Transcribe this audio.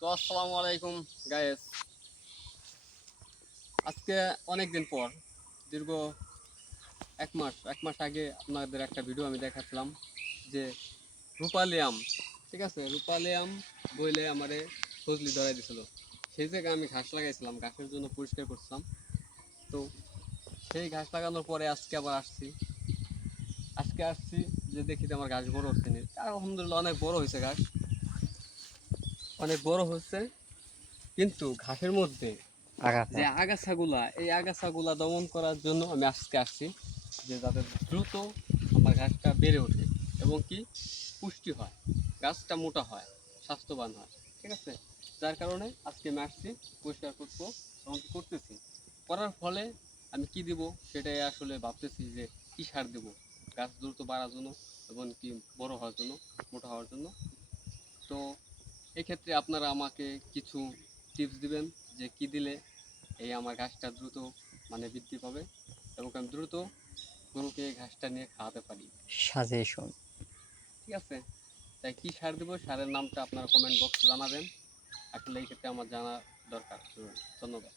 তো আসসালামু আলাইকুম গায়েস। আজকে অনেক দিন পর দীর্ঘ এক মাস আগে আপনাদের একটা ভিডিও আমি দেখাচ্ছিলাম যে রূপালি আম, ঠিক আছে, রূপালি আম বইলে আমারে ফজলি ধরাই দিছিল। সেই জায়গায় আমি ঘাস লাগাইছিলাম, ঘাসের জন্য পরিষ্কার করছিলাম। তো সেই ঘাস লাগানোর পরে আজকে আসছি যে দেখি যে আমার ঘাস বড় হচ্ছে না। আলহামদুলিল্লাহ অনেক বড় হয়েছে ঘাস, অনেক বড় হচ্ছে, কিন্তু ঘাসের মধ্যে আগাছা যে আগাছাগুলা, এই আগাছাগুলা দমন করার জন্য আমি আজকে আসছি, যে যাতে দ্রুত আমার ঘাসটা বেড়ে ওঠে এবং কি পুষ্টি হয়, গাছটা মোটা হয়, স্বাস্থ্যবান হয়, ঠিক আছে। যার কারণে আজকে আমি আসছি, পরিষ্কার করবো এবং কি করতেছি। করার ফলে আমি কি দিব সেটাই আসলে ভাবতেছি, যে কি সার দেব গাছ দ্রুত বাড়ার জন্য এবং কি বড় হওয়ার জন্য, মোটা হওয়ার জন্য। তো এক্ষেত্রে আপনারা আমাকে কিছু টিপস দিবেন যে কি দিলে এই আমার ঘাসটা দ্রুত বৃদ্ধি পাবে এবং আমি দ্রুত গরুকে এই ঘাসটা নিয়ে খাওয়াতে পারি, সাজেশন। ঠিক আছে। তাই কি সার দেবো, সারের নামটা আপনারা কমেন্ট বক্সে জানাবেন। আসলে এই ক্ষেত্রে আমার জানা দরকার। ধন্যবাদ।